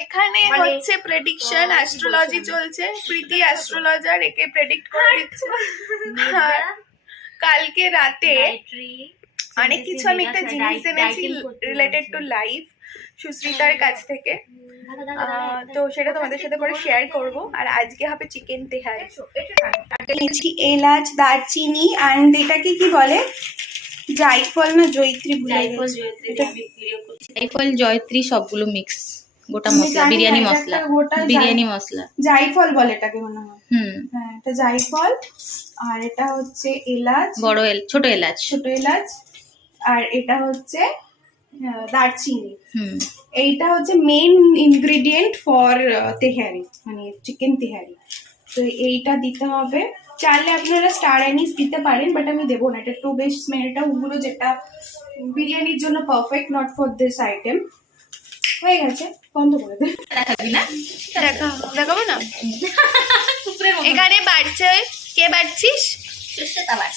এখানে মানে- হচ্ছে প্রেডিকশন অ্যাস্ট্রোলজি চলছে প্রীতি অ্যাস্ট্রোলজার একে প্রেডিক্ট করে দিচ্ছে। আর কালকে রাতে অনেক কিছু আমি একটা জিনিস এনেছি রিলেটেড টু লাইফ সুশ্রিতার কাছ থেকে। তো সেটা তোমাদের সাথে পরে শেয়ার করব। আর আজকে হবে চিকেন তেহাই নিয়েছি এলাচ দারচিনি অ্যান্ড এটাকে কি বলে? জাইফল না জৈত্রী ভুলে। জাইফল জয়ত্রী সবগুলো মিক্স গোটা মশলা বিরিয়ানি মশলা বিরিয়ানি মশলা। জাইফল বলে এটাকে মনে হয়। হুম। হ্যাঁ এটা জাইফল আর এটা হচ্ছে এলাচ। বড় এল ছোট এলাচ। ছোট এলাচ আর এটা হচ্ছে দারচিনি। হুম। এইটা হচ্ছে মেন ইনগ্রেডিয়েন্ট ফর তেহারি মানে চিকেন তেহারি। তো এইটা দিতে হবে। চাইলে আপনারা স্টার অ্যানিস দিতে পারেন বাট আমি দেবো না। এটা একটু বেশ স্মেলটা উগুলো যেটা বিরিয়ানির জন্য perfect not for this item হয়ে গেছে। বন্ধ করে দে। দেখাবি না? দেখা দেখাবো না? এখানে বাড়ছে কে বাড়ছিস?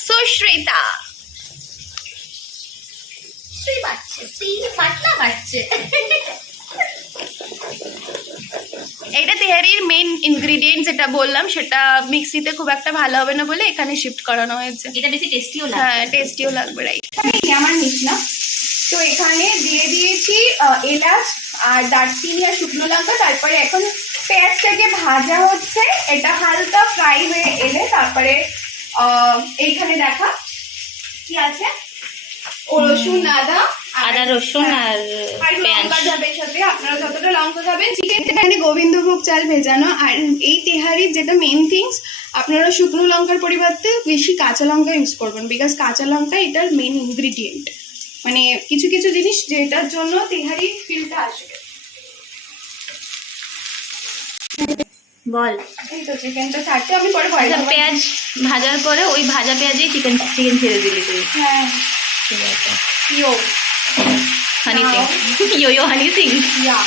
সুশ্রিতা এইটা তেহারির মেন ইনগ্রেডিয়েন্ট যেটা বললাম সেটা মিক্সিতে খুব একটা ভালো হবে না বলে এখানে শিফট করানো হয়েছে। এটা বেশি টেস্টিও হ্যাঁ টেস্টিও লাগবে রাইট আমার নিস না। তো এখানে দিয়ে দিয়েছি এলাচ আর দারচিনি আর শুকনো লঙ্কা তারপরে এখন পেঁয়াজটাকে ভাজা হচ্ছে। এটা হালকা ফ্রাই হয়ে এলে তারপরে এইখানে দেখা কি আছে? ও রসুন আদা রসুন আর আর লঙ্কা যাবে সাথে। আপনারা যতটা লঙ্কা খাবেন চিকেন এখানে গোবিন্দভোগ চাল ভেজানো। আর এই তেহারির যেটা মেন থিংস আপনারা শুকনো লঙ্কার পরিবর্তে বেশি কাঁচা লঙ্কা ইউজ করবেন। বিকজ কাঁচা লঙ্কা এটার মেন ইনগ্রিডিয়েন্ট মানে কিছু কিছু জিনিস যেটার জন্য তেহারি ফিলটা আসবে। বল। এই তো চিকেনটা ছাড়তে আমি পরে ভয় আচ্ছা পেঁয়াজ ভাজার পরে ওই ভাজা পেঁয়াজেই চিকেন চিকেন ছেড়ে দিলি তুই। হ্যাঁ। ঠিক আছে। ইয়ো। হানি সিং ইয়ো ইয়ো হানি সিং ইয়া।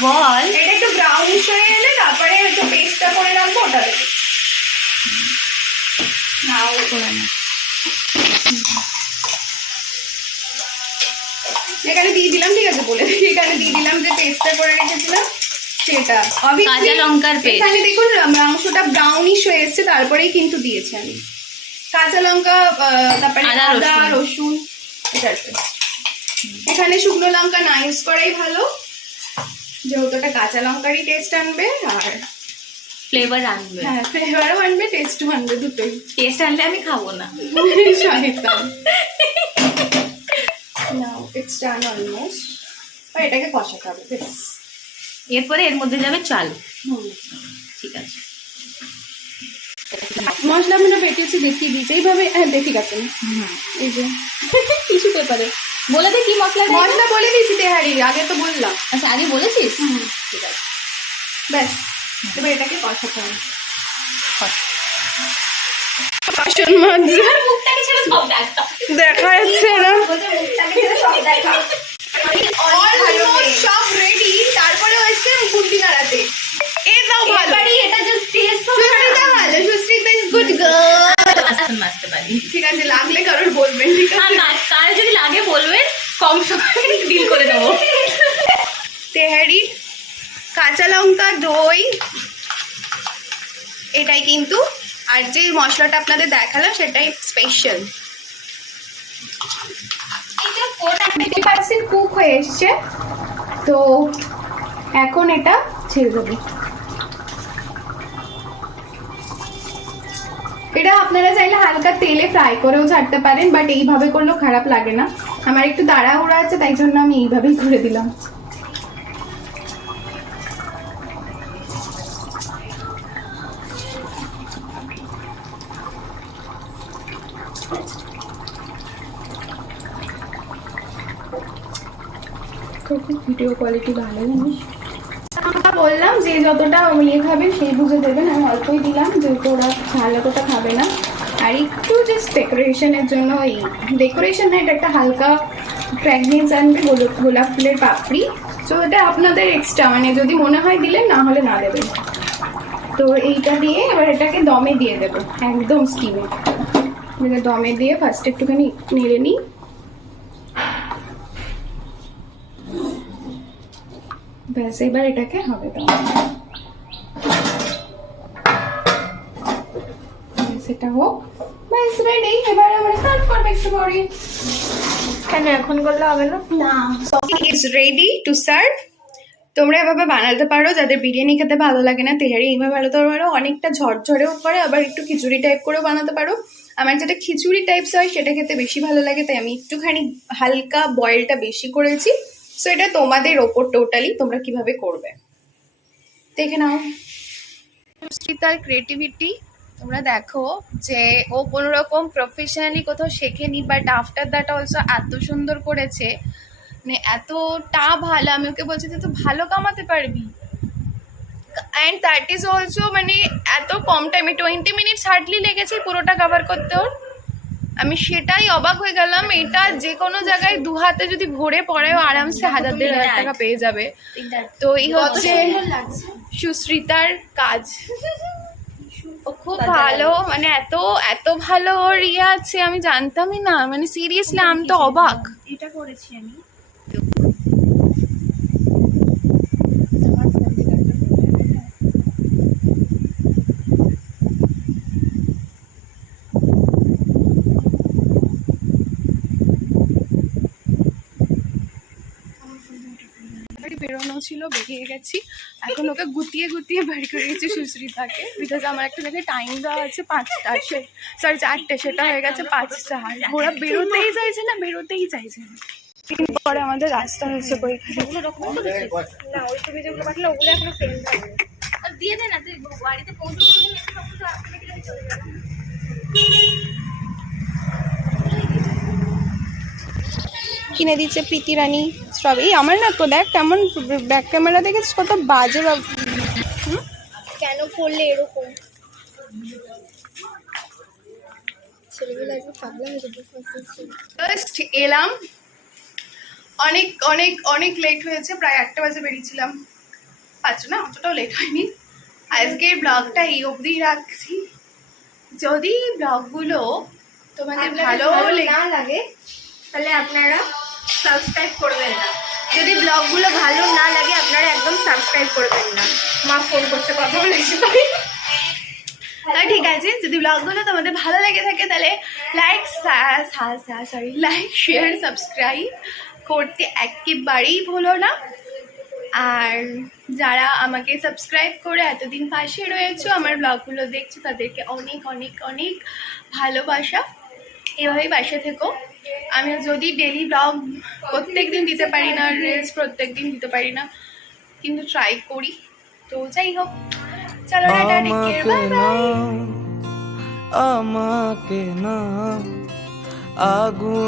বল। এটা একটু ব্রাউনিশ হয়ে এলে তারপরে একটু পেস্টটা করে রাখব ওটা দেবো। নাও করে না। এখানে দিয়ে দিলাম ঠিক আছে বলে দিই এখানে দিয়ে দিলাম যে পেস্টটা করে রেখেছিলাম সেটা কাঁচা লঙ্কার paste। এখানে দেখুন মাংসটা ব্রাউনিশ হয়ে এসছে তারপরেই কিন্তু দিয়েছি আমি কাঁচা লঙ্কা তারপরে আদা, রসুন। এটার paste। এখানে শুকনো লঙ্কা না ইউজ করাই ভালো যেহেতু এটা কাঁচা লঙ্কারই টেস্ট আনবে আর ফ্লেভার আনবে হ্যাঁ ফ্লেভারও আনবে টেস্টও আনবে দুটোই। টেস্ট আনলে আমি খাব না। শয়তান। নাও ইটস ডান অলমোস্ট এটাকে কষাতে হবে বেশ। এরপরে এর মধ্যে যাবে চাল। ঠিক আছে। মশলা আমরা বেটেছি দেখিয়ে দিয়েছি এইভাবে হ্যাঁ দেখি গেছে এই যে টিস্যু পেপারে। বলে দে কি মশলা? মশলা বলে দিয়েছি তেহারি। আগে তো বললাম। আচ্ছা আগে বলেছিস? হুম। ঠিক আছে। ব্যাস। এবার এটাকে কষাতে হবে। বাসন মাজা মুখটাকে ছেড়ে সব দেখা যাচ্ছে না। বলছে মুখটাকে ছেড়ে সব দেখা অলমোস্ট সব রেডি তারপরে হচ্ছে কুন্তি নাড়াতে এ ভালো। এটা জাস্ট টেস্ট হবে। সুস্মিতা ভালো সুস্মিতা ইজ গুড গার্ল বাসন মাজতে পারি ঠিক আছে লাগলে কারোর বলবেন ঠিক আর আছে কার যদি লাগে বলবেন কম সময়ে ডিল করে দেবো। তেহারি কাঁচা লঙ্কা, দই, এটাই কিন্তু। আর যে মশলাটা আপনাদের দেখালাম, সেটাই স্পেশাল ফিফটি পার্সেন্ট কুক হয়ে এসছে, তো এখন এটা ছেড়ে দেবো। এটা আপনারা চাইলে হালকা তেলে ফ্রাই করেও ছাড়তে পারেন বাট এইভাবে করলেও খারাপ লাগে না। আমার একটু তাড়াহুড়া আছে, তাই জন্য আমি এইভাবেই করে দিলাম। ভিডিও কোয়ালিটি ভালো আমরা বললাম যে যতটা ইয়ে খাবে সেই বুঝে দেবেন আমি অল্পই দিলাম, যেহেতু ওরা অতটা খাবে না। আর একটু জাস্ট ডেকোরেশনের জন্য এই ডেকোরেশন এটা একটা হালকা ফ্র্যাগনেন্স আনবে গোলাপ গোলাপ ফুলের পাপড়ি। তো এটা আপনাদের এক্সট্রা মানে যদি মনে হয় দিলেন, না হলে না দেবেন। তো এইটা দিয়ে এবার এটাকে দমে দিয়ে দেবো, একদম স্টিমে দমে দিয়ে ফার্স্ট একটুখানি নেড়ে নিই। ব্যাস এবার এটাকে হবে ব্যাস, এটা হোক। ব্যাস রেডি এবার আমরা সার্ভ করব একটু পরে। কেন এখন করলে হবে না? না। ইজ রেডি টু সার্ভ তোমরা এভাবে বানাতে পারো যাদের বিরিয়ানি খেতে ভালো লাগে না তেহারি এইভাবে বানাতে পারো অনেকটা ঝরঝরেও করে আবার একটু খিচুড়ি টাইপ করেও বানাতে পারো। আমার যেটা খিচুড়ি টাইপস হয়, সেটা খেতে বেশি ভালো লাগে, তাই আমি একটুখানি হালকা বয়েলটা বেশি করেছি। সো এটা তোমাদের ওপর টোটালি তোমরা কীভাবে করবে? দেখে নাও। সুস্মিতার ক্রিয়েটিভিটি তোমরা দেখো যে ও কোনো রকম প্রফেশনালি কোথাও শেখেনি বাট আফটার দ্যাট অলসো এত সুন্দর করেছে। মানে এতটা ভালো, আমি ওকে বলছি যে তুই ভালো কামাতে পারবি। অ্যান্ড দ্যাট ইজ অলসো মানে এত কম টাইমে টোয়েন্টি মিনিটস হার্ডলি লেগেছে পুরোটা কভার করতে ওর। আমি সেটাই অবাক হয়ে গেলাম। এটা যে কোনো জায়গায় দু হাতে যদি ভরে পড়ে আরামসে হাজার দেড় হাজার টাকা পেয়ে যাবে। তো এই হচ্ছে সুশ্রিতার কাজ। ও খুব ভালো মানে এত এত ভালো ওর ইয়ে আছে আমি জানতামই না। মানে সিরিয়াসলি আমি তো অবাক। এটা করেছি আমি বাড়ি বেরোনো ছিল, বেরিয়ে গেছি। এখন ওকে গুতিয়ে গুতিয়ে বাড়ি করে গেছি সুশ্রিতাকে বিকজ আমার একটা জায়গায় টাইম দেওয়া আছে পাঁচটা, সে সরি চারটে, সেটা হয়ে গেছে পাঁচটা। আর ওরা বেরোতেই চাইছে না, বেরোতেই চাইছে না। পরে আমাদের রাস্তা হয়নি আর দিয়ে না বাড়িতে কিনে দিচ্ছে প্রীতি রানী। স্ট্রবেরি আমার না তো দেখ কেমন ব্যাক ক্যামেরা দেখেছিস কত বাজে কেন করলে এরকম? জাস্ট এলাম। অনেক অনেক অনেক লেট হয়েছে প্রায় একটা বাজে বেরিয়েছিলাম। পাঁচটা না অতটাও লেট হয়নি। আজকের ব্লগটা এই অবধি রাখছি। যদি ব্লগগুলো তোমাদের ভালো না লাগে তাহলে আপনারা সাবস্ক্রাইব করবেন না। যদি ব্লগগুলো ভালো না লাগে, আপনারা একদম সাবস্ক্রাইব করবেন না। মা ফোন করছে, কথা বলেছি। তাই ঠিক আছে, যদি ব্লগগুলো তোমাদের ভালো লেগে থাকে, তাহলে like sorry like share subscribe করতে একেবারেই ভুলো না। আর যারা আমাকে সাবস্ক্রাইব করে এতদিন পাশে রয়েছে, আমার ব্লগগুলো দেখছ, তাদেরকে অনেক অনেক অনেক ভালোবাসা। এভাবেই বাসে থেকো। আমি যদি ডেলি ব্লগ প্রত্যেক দিন দিতে পারি না রিলস প্রত্যেক দিন দিতে পারি না কিন্তু ট্রাই করি। তো যাই হোক চলো আমাকে না আগুন